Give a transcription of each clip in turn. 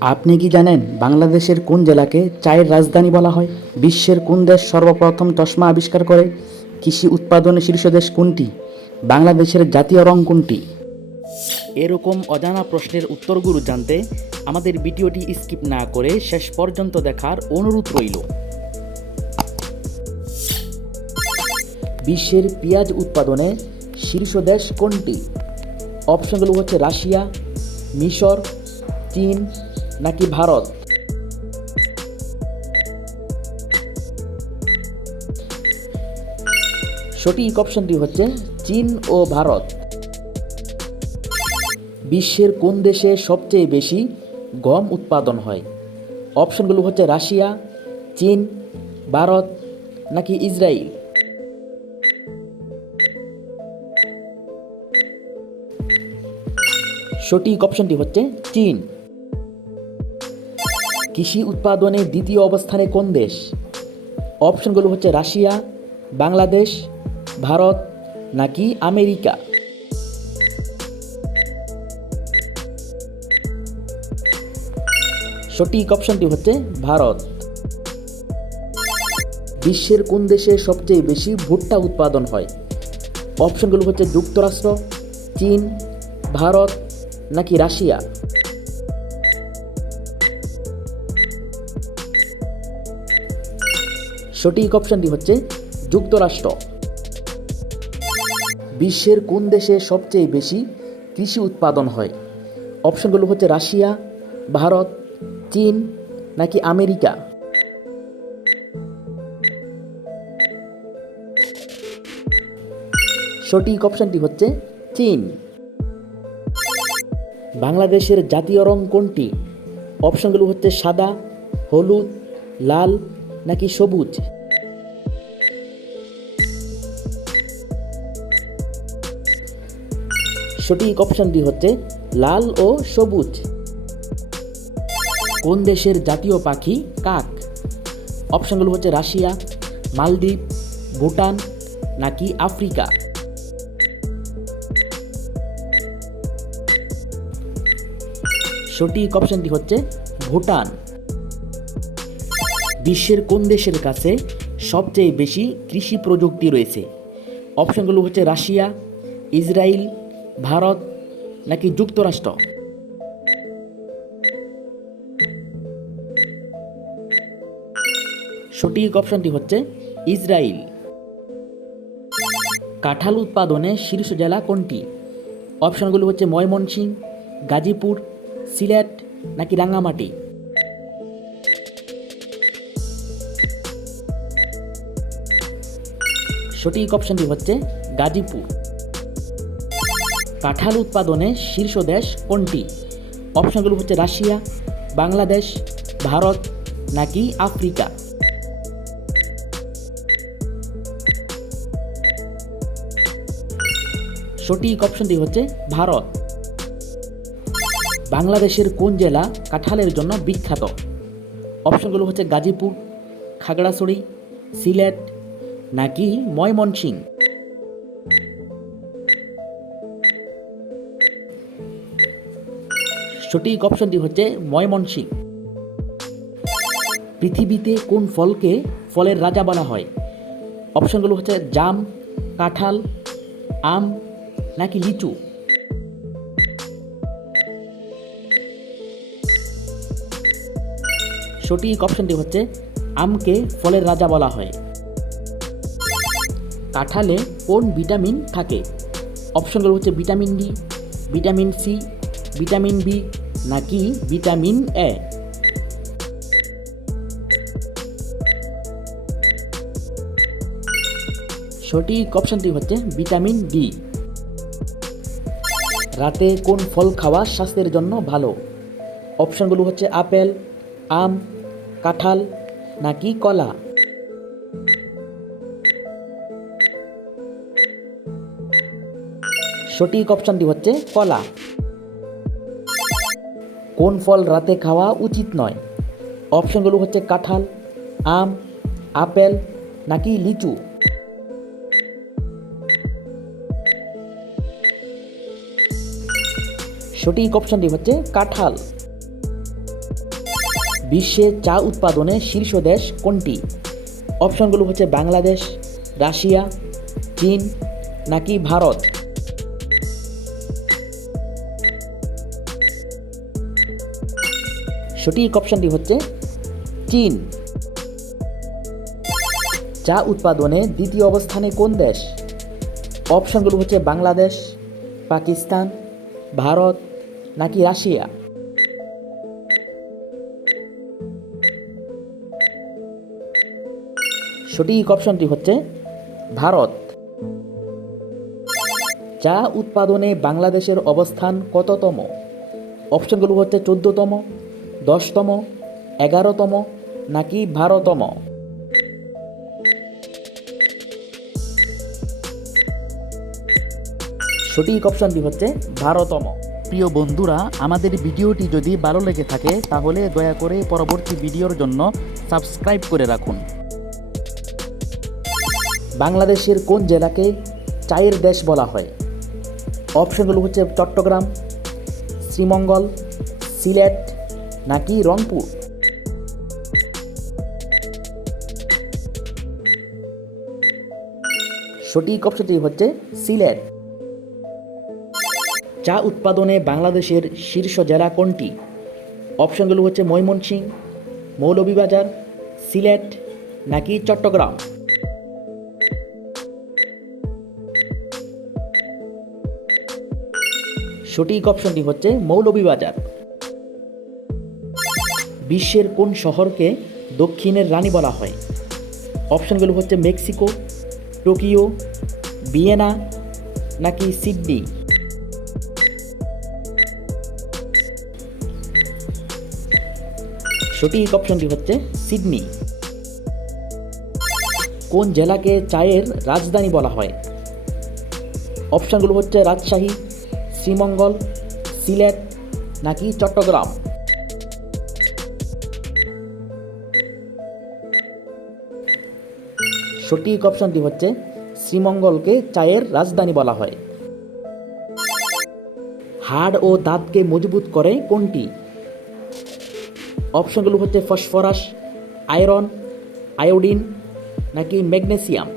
আপনি কি জানেন বাংলাদেশের কোন জেলাকে চায়ের রাজধানী বলা হয়? বিশ্বের কোন দেশ সর্বপ্রথম চশমা আবিষ্কার করে? কৃষি উৎপাদনে শীর্ষ দেশ কোনটি? বাংলাদেশের জাতীয় রং কোনটি? এরকম অজানা প্রশ্নের উত্তরগুলো জানতে আমাদের ভিডিওটি স্কিপ না করে শেষ পর্যন্ত দেখার অনুরোধ রইল। বিশ্বের পেঁয়াজ উৎপাদনে শীর্ষ দেশ কোনটি? অপশনগুলো হচ্ছে রাশিয়া, মিশর, চীন নাকি ভারত। সঠিক অপশনটি হচ্ছে চীন ও ভারত। বিশ্বের কোন দেশে সবচেয়ে বেশি গম উৎপাদন হয়? অপশনগুলো হচ্ছে রাশিয়া, চীন, ভারত নাকি ইসরায়েল। সঠিক অপশনটি হচ্ছে চীন। কৃষি উৎপাদনে দ্বিতীয় অবস্থানে কোন দেশ? অপশনগুলো হচ্ছে রাশিয়া, বাংলাদেশ, ভারত নাকি আমেরিকা। সঠিক অপশনটি হচ্ছে ভারত। বিশ্বের কোন দেশে সবচেয়ে বেশি ভুট্টা উৎপাদন হয়? অপশনগুলো হচ্ছে যুক্তরাষ্ট্র, চীন, ভারত নাকি রাশিয়া। সঠিক অপশনটি হচ্ছে যুক্তরাষ্ট্র। বিশ্বের কোন দেশে সবচেয়ে বেশি কৃষি উৎপাদন হয়? অপশনগুলো হচ্ছে রাশিয়া, ভারত, চীন নাকি আমেরিকা। সঠিক অপশনটি হচ্ছে চীন। বাংলাদেশের জাতীয় রং কোনটি? অপশনগুলো হচ্ছে সাদা, হলুদ, লাল নাকি সবুজ। সঠিক অপশনটি হচ্ছে লাল ও সবুজ। কোন দেশের জাতীয় পাখি কাক? অপশনগুলো হচ্ছে রাশিয়া, মালদ্বীপ, ভুটান নাকি আফ্রিকা। সঠিক অপশনটি হচ্ছে ভুটান। বিশ্বের কোন দেশের কাছে সবচেয়ে বেশি কৃষি প্রযুক্তি রয়েছে? অপশনগুলো হচ্ছে রাশিয়া, ইসরায়েল, ভারত নাকি যুক্তরাষ্ট্র। সঠিক অপশনটি হচ্ছে ইসরায়েল। কাঁঠাল উৎপাদনে শীর্ষ জেলা কোনটি? অপশনগুলো হচ্ছে ময়মনসিংহ, গাজীপুর, সিলেট নাকি রাঙ্গামাটি। সঠিক অপশনটি হচ্ছে গাজীপুর। কাঁঠাল উৎপাদনে শীর্ষ দেশ কোনটি? অপশনগুলো হচ্ছে রাশিয়া, বাংলাদেশ, ভারত নাকি আফ্রিকা। সঠিক অপশনটি হচ্ছে ভারত। বাংলাদেশের কোন জেলা কাঁঠালের জন্য বিখ্যাত? অপশনগুলো হচ্ছে গাজীপুর, খাগড়াছড়ি, সিলেট নাকি ময়মনসিংহ। সঠিক অপশনটি হচ্ছে ময়মনসিংহ। পৃথিবীতে কোন ফলকে ফলের রাজা বলা হয়? অপশনগুলো হচ্ছে জাম, কাঁঠাল, আম নাকি লিচু। সঠিক অপশনটি হচ্ছে আমকে ফলের রাজা বলা হয়। কাঁঠালে কোন ভিটামিন থাকে? অপশনগুলো হচ্ছে vitamin D, vitamin C, vitamin B নাকি ভিটামিন এ। সঠিক অপশনটি হচ্ছে ভিটামিন ডি। রাতে কোন ফল খাওয়া স্বাস্থ্যের জন্য ভালো? অপশনগুলো হচ্ছে আপেল, আম, কাঁঠাল নাকি কলা। সঠিক অপশনটি হচ্ছে কলা। কোন ফল রাতে খাওয়া উচিত নয়? অপশনগুলো হচ্ছে কাঁঠাল, আম, আপেল নাকি লিচু। সঠিক অপশনটি হচ্ছে কাঁঠাল। বিশ্বে চা উৎপাদনে শীর্ষ দেশ কোনটি? অপশনগুলো হচ্ছে বাংলাদেশ, রাশিয়া, চীন নাকি ভারত। সঠিক অপশনটি হচ্ছে চীন। চা উৎপাদনে দ্বিতীয় অবস্থানে কোন দেশ? অপশনগুলো হচ্ছে বাংলাদেশ, পাকিস্তান, ভারত নাকি রাশিয়া। সঠিক অপশনটি হচ্ছে ভারত। চা উৎপাদনে বাংলাদেশের অবস্থান কততম? অপশনগুলো হচ্ছে 14তম, 10তম, 11তম নাকি 12তম। সঠিক অপশনটি হচ্ছে 12তম। প্রিয় বন্ধুরা, আমাদের ভিডিওটি যদি ভালো লেগে থাকে তাহলে দয়া করে পরবর্তী ভিডিওর জন্য সাবস্ক্রাইব করে রাখুন। বাংলাদেশের কোন জেলাকে চায়ের দেশ বলা হয়? অপশনগুলো হচ্ছে চট্টগ্রাম, শ্রীমঙ্গল, সিলেট নাকি রংপুর। সঠিক অপশনটি হচ্ছে সিলেট। চা উৎপাদনে বাংলাদেশের শীর্ষ জেলা কোনটি? অপশনগুলো হচ্ছে ময়মনসিংহ, মৌলভীবাজার, সিলেট নাকি চট্টগ্রাম। সঠিক অপশনটি হচ্ছে মৌলভীবাজার। বিশ্বের কোন শহরকে দক্ষিণের রানী বলা হয়? অপশনগুলো হচ্ছে মেক্সিকো, টোকিও, ভিয়েনা নাকি সিডনি। সঠিক অপশনটি হচ্ছে সিডনি। কোন জেলাকে চায়ের রাজধানী বলা হয়? অপশনগুলো হচ্ছে রাজশাহী, শ্রীমঙ্গল, সিলেট নাকি চট্টগ্রাম। সঠিক অপশনটি হচ্ছে শ্রীমঙ্গলকে চায়ের রাজধানী বলা হয়। হাড় ও দাঁতকে মজবুত করে কোনটি? অপশনগুলো হচ্ছে ফসফরাস, আয়রন, আয়োডিন নাকি ম্যাগনেসিয়াম।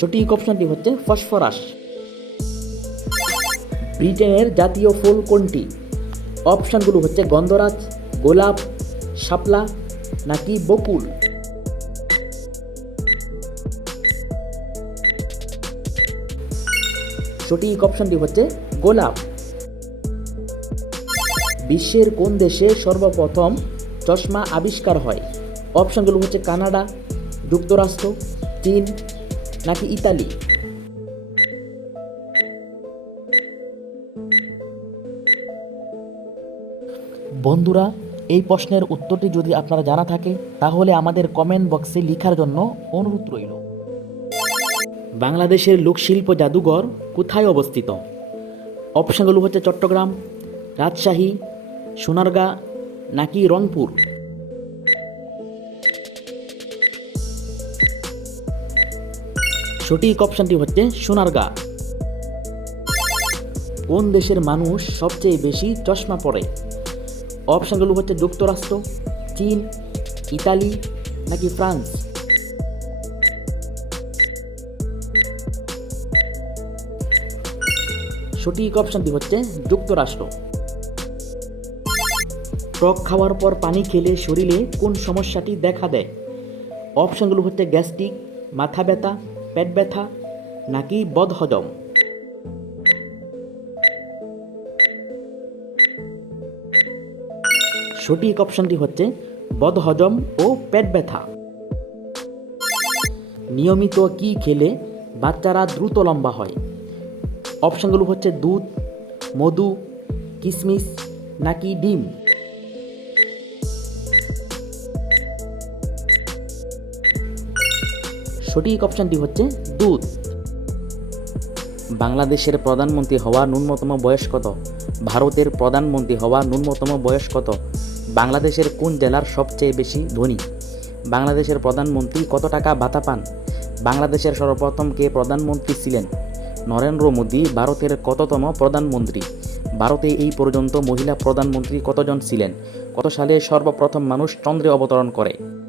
সঠিক অপশনটি হচ্ছে ফসফরাস। ব্রিটেনের জাতীয় ফুল কোনটি? অপশনগুলো হচ্ছে গন্ধরাজ, গোলাপ, শাপলা নাকি বকুল। সঠিক অপশনটি হচ্ছে গোলাপ। বিশ্বের কোন দেশে সর্বপ্রথম চশমা আবিষ্কার হয়? অপশনগুলো হচ্ছে কানাডা, যুক্তরাষ্ট্র, চীন নাকি ইতালি। বন্ধুরা, এই প্রশ্নের উত্তরটি যদি আপনারা জানা থাকে তাহলে আমাদের কমেন্ট বক্সে লেখার জন্য অনুরোধ রইল। বাংলাদেশের লোকশিল্প জাদুঘর কোথায় অবস্থিত? অপশনগুলো হচ্ছে চট্টগ্রাম, রাজশাহী, সোনারগাঁ নাকি রংপুর। সঠিক অপশনটি হচ্ছে সোনারগাঁ। কোন দেশের মানুষ সবচেয়ে বেশি চশমা পরে? অপশনগুলো হচ্ছে যুক্তরাষ্ট্র, চীন, ইতালি নাকি ফ্রান্স। সঠিক অপশনটি হচ্ছে যুক্তরাষ্ট্র। টক খাওয়ার পর পানি খেলে শরীরে কোন সমস্যাটি দেখা দেয়? অপশনগুলো হচ্ছে গ্যাস্ট্রিক, মাথা ব্যথা, পেট ব্যথা নাকি বদহজম। সঠিক অপশনটি হচ্ছে বদহজম ও পেট ব্যথা। নিয়মিত কি খেলে বাচ্চারা দ্রুত লম্বা হয়? অপশনগুলো হচ্ছে দুধ, মধু, কিশমিশ নাকি ডিম। সঠিক অপশনটি হচ্ছে দুধ। বাংলাদেশের প্রধানমন্ত্রী হওয়ার ন্যূনতম বয়স কত? ভারতের প্রধানমন্ত্রী হওয়ার ন্যূনতম বয়স কত? বাংলাদেশের কোন জেলার সবচেয়ে বেশি ধনী? বাংলাদেশের প্রধানমন্ত্রী কত টাকা ভাতা পান? বাংলাদেশের সর্বপ্রথম কে প্রধানমন্ত্রী ছিলেন? নরেন্দ্র মোদী ভারতের কততম প্রধানমন্ত্রী? ভারতে এই পর্যন্ত মহিলা প্রধানমন্ত্রী কতজন ছিলেন? কত সালে সর্বপ্রথম মানুষ চন্দ্রে অবতরণ করে?